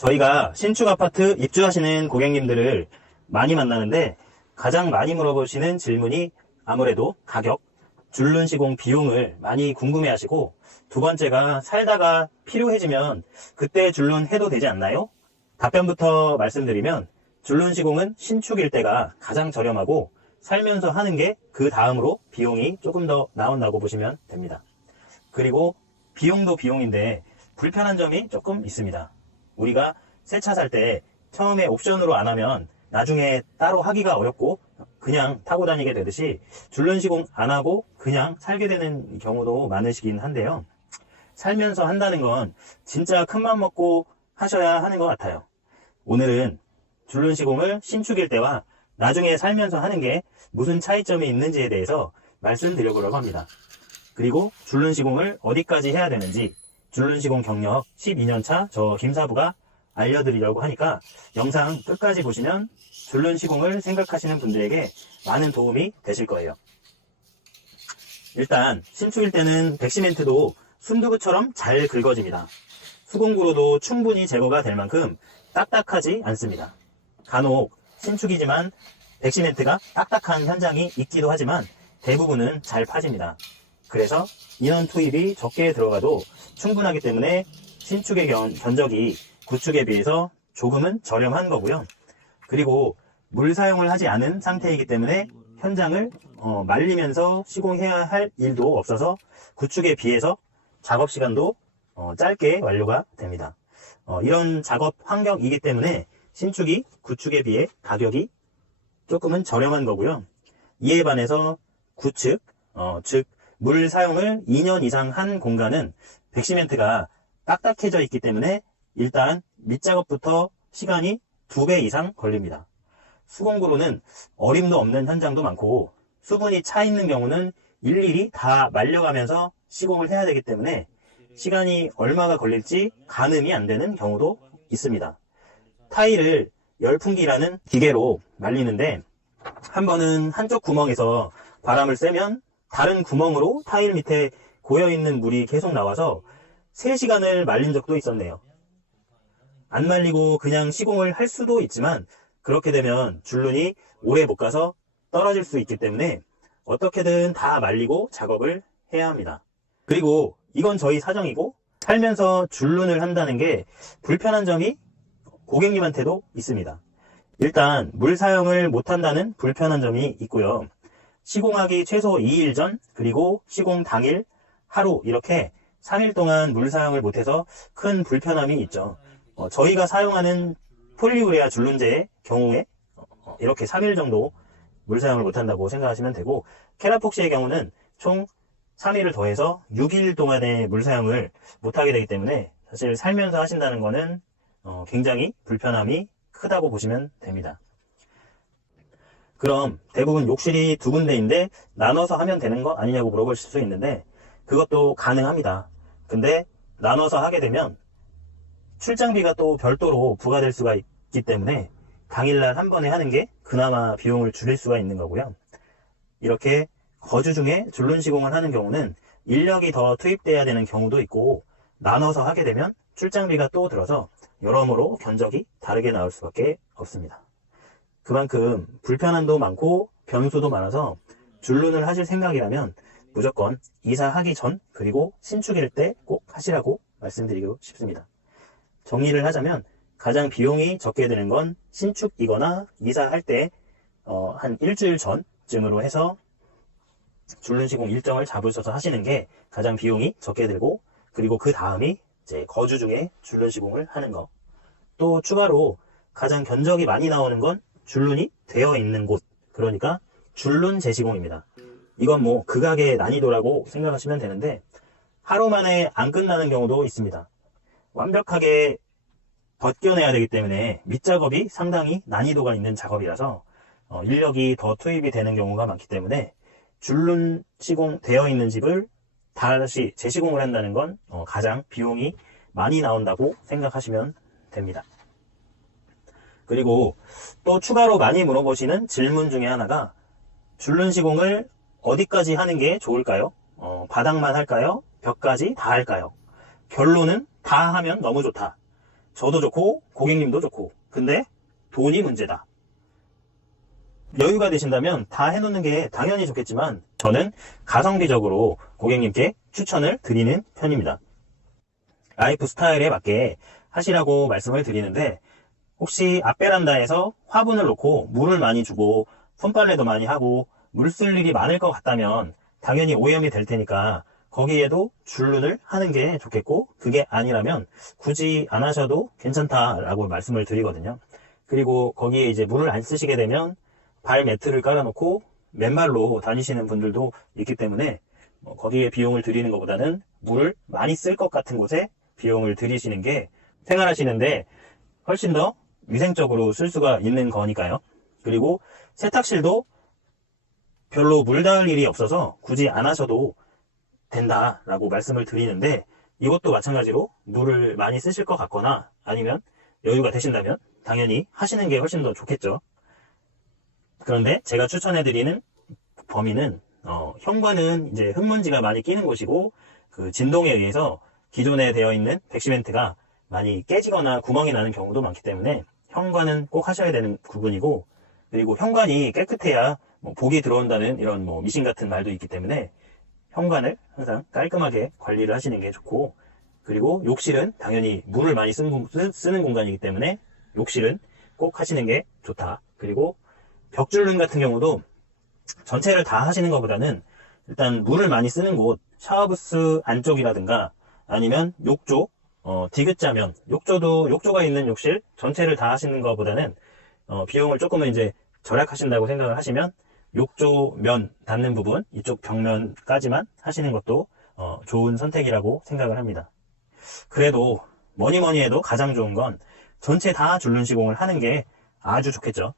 저희가 신축 아파트 입주하시는 고객님들을 많이 만나는데 가장 많이 물어보시는 질문이 아무래도 가격, 줄눈 시공 비용을 많이 궁금해하시고, 두 번째가 살다가 필요해지면 그때 줄눈 해도 되지 않나요? 답변부터 말씀드리면 줄눈 시공은 신축일 때가 가장 저렴하고 살면서 하는 게 그 다음으로 비용이 조금 더 나온다고 보시면 됩니다. 그리고 비용도 비용인데 불편한 점이 조금 있습니다. 우리가 새 차 살 때 처음에 옵션으로 안 하면 나중에 따로 하기가 어렵고 그냥 타고 다니게 되듯이 줄눈 시공 안 하고 그냥 살게 되는 경우도 많으시긴 한데요. 살면서 한다는 건 진짜 큰맘 먹고 하셔야 하는 것 같아요. 오늘은 줄눈 시공을 신축일 때와 나중에 살면서 하는 게 무슨 차이점이 있는지에 대해서 말씀드려보려고 합니다. 그리고 줄눈 시공을 어디까지 해야 되는지 줄눈 시공 경력 12년차 저 김사부가 알려드리려고 하니까 영상 끝까지 보시면 줄눈 시공을 생각하시는 분들에게 많은 도움이 되실 거예요. 일단 신축일 때는 백시멘트도 순두부처럼 잘 긁어집니다. 수공구로도 충분히 제거가 될 만큼 딱딱하지 않습니다. 간혹 신축이지만 백시멘트가 딱딱한 현장이 있기도 하지만 대부분은 잘 파집니다. 그래서 인원 투입이 적게 들어가도 충분하기 때문에 신축의 견적이 구축에 비해서 조금은 저렴한 거고요. 그리고 물 사용을 하지 않은 상태이기 때문에 현장을 말리면서 시공해야 할 일도 없어서 구축에 비해서 작업 시간도 짧게 완료가 됩니다. 이런 작업 환경이기 때문에 신축이 구축에 비해 가격이 조금은 저렴한 거고요. 이에 반해서 구축, 즉 물 사용을 2년 이상 한 공간은 백시멘트가 딱딱해져 있기 때문에 일단 밑작업부터 시간이 2배 이상 걸립니다. 수공구로는 어림도 없는 현장도 많고 수분이 차 있는 경우는 일일이 다 말려가면서 시공을 해야 되기 때문에 시간이 얼마가 걸릴지 가늠이 안 되는 경우도 있습니다. 타일을 열풍기라는 기계로 말리는데 한 번은 한쪽 구멍에서 바람을 쐬면 다른 구멍으로 타일 밑에 고여있는 물이 계속 나와서 3시간을 말린 적도 있었네요. 안 말리고 그냥 시공을 할 수도 있지만 그렇게 되면 줄눈이 오래 못 가서 떨어질 수 있기 때문에 어떻게든 다 말리고 작업을 해야 합니다. 그리고 이건 저희 사정이고 살면서 줄눈을 한다는 게 불편한 점이 고객님한테도 있습니다. 일단 물 사용을 못한다는 불편한 점이 있고요. 시공하기 최소 2일 전 그리고 시공 당일 하루 이렇게 3일 동안 물 사용을 못해서 큰 불편함이 있죠. 저희가 사용하는 폴리우레아 줄눈제의 경우에 이렇게 3일 정도 물 사용을 못한다고 생각하시면 되고, 케라폭시의 경우는 총 3일을 더해서 6일 동안의 물 사용을 못하게 되기 때문에 사실 살면서 하신다는 거는 굉장히 불편함이 크다고 보시면 됩니다. 그럼 대부분 욕실이 2군데인데 나눠서 하면 되는 거 아니냐고 물어보실 수 있는데 그것도 가능합니다. 근데 나눠서 하게 되면 출장비가 또 별도로 부과될 수가 있기 때문에 당일날 한 번에 하는 게 그나마 비용을 줄일 수가 있는 거고요. 이렇게 거주 중에 줄눈 시공을 하는 경우는 인력이 더 투입돼야 되는 경우도 있고 나눠서 하게 되면 출장비가 또 들어서 여러모로 견적이 다르게 나올 수밖에 없습니다. 그만큼 불편함도 많고 변수도 많아서 줄눈을 하실 생각이라면 무조건 이사하기 전 그리고 신축일 때 꼭 하시라고 말씀드리고 싶습니다. 정리를 하자면 가장 비용이 적게 드는 건 신축이거나 이사할 때 한 일주일 전쯤으로 해서 줄눈 시공 일정을 잡으셔서 하시는 게 가장 비용이 적게 들고, 그리고 그 다음이 이제 거주 중에 줄눈 시공을 하는 거. 또 추가로 가장 견적이 많이 나오는 건 줄눈이 되어 있는 곳, 그러니까 줄눈 재시공입니다. 이건 뭐 극악의 난이도라고 생각하시면 되는데 하루 만에 안 끝나는 경우도 있습니다. 완벽하게 벗겨내야 되기 때문에 밑작업이 상당히 난이도가 있는 작업이라서 인력이 더 투입이 되는 경우가 많기 때문에 줄눈 시공 되어 있는 집을 다시 재시공을 한다는 건 가장 비용이 많이 나온다고 생각하시면 됩니다. 그리고 또 추가로 많이 물어보시는 질문 중에 하나가 줄눈 시공을 어디까지 하는 게 좋을까요? 바닥만 할까요? 벽까지 다 할까요? 결론은 다 하면 너무 좋다. 저도 좋고 고객님도 좋고, 근데 돈이 문제다. 여유가 되신다면 다 해놓는 게 당연히 좋겠지만 저는 가성비적으로 고객님께 추천을 드리는 편입니다. 라이프 스타일에 맞게 하시라고 말씀을 드리는데, 혹시 앞베란다에서 화분을 놓고 물을 많이 주고 손빨래도 많이 하고 물 쓸 일이 많을 것 같다면 당연히 오염이 될 테니까 거기에도 줄눈을 하는 게 좋겠고, 그게 아니라면 굳이 안 하셔도 괜찮다라고 말씀을 드리거든요. 그리고 거기에 이제 물을 안 쓰시게 되면 발 매트를 깔아놓고 맨발로 다니시는 분들도 있기 때문에 거기에 비용을 들이는 것보다는 물을 많이 쓸 것 같은 곳에 비용을 들이시는 게 생활하시는데 훨씬 더 위생적으로 쓸 수가 있는 거니까요. 그리고 세탁실도 별로 물 닿을 일이 없어서 굳이 안 하셔도 된다라고 말씀을 드리는데, 이것도 마찬가지로 물을 많이 쓰실 것 같거나 아니면 여유가 되신다면 당연히 하시는 게 훨씬 더 좋겠죠. 그런데 제가 추천해드리는 범위는 현관은 이제 흙먼지가 많이 끼는 곳이고, 그 진동에 의해서 기존에 되어 있는 백시멘트가 많이 깨지거나 구멍이 나는 경우도 많기 때문에 현관은 꼭 하셔야 되는 부분이고, 그리고 현관이 깨끗해야 복이 들어온다는 이런 미신 같은 말도 있기 때문에 현관을 항상 깔끔하게 관리를 하시는 게 좋고, 그리고 욕실은 당연히 물을 많이 쓰는 공간이기 때문에 욕실은 꼭 하시는 게 좋다. 그리고 벽줄눈 같은 경우도 전체를 다 하시는 것보다는 일단 물을 많이 쓰는 곳, 샤워부스 안쪽이라든가 아니면 욕조, 디귿자면, 욕조가 있는 욕실 전체를 다 하시는 것보다는 비용을 조금은 이제 절약하신다고 생각을 하시면 욕조 면 닿는 부분, 이쪽 벽면까지만 하시는 것도 좋은 선택이라고 생각을 합니다. 그래도 뭐니 해도 가장 좋은 건 전체 다 줄눈 시공을 하는 게 아주 좋겠죠.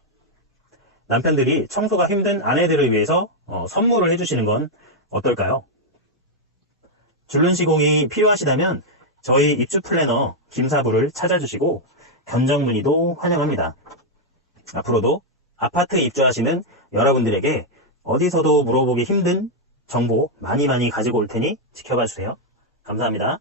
남편들이 청소가 힘든 아내들을 위해서 선물을 해주시는 건 어떨까요? 줄눈 시공이 필요하시다면 저희 입주 플래너 김사부를 찾아주시고 견적 문의도 환영합니다. 앞으로도 아파트 입주하시는 여러분들에게 어디서도 물어보기 힘든 정보 많이 가지고 올 테니 지켜봐 주세요. 감사합니다.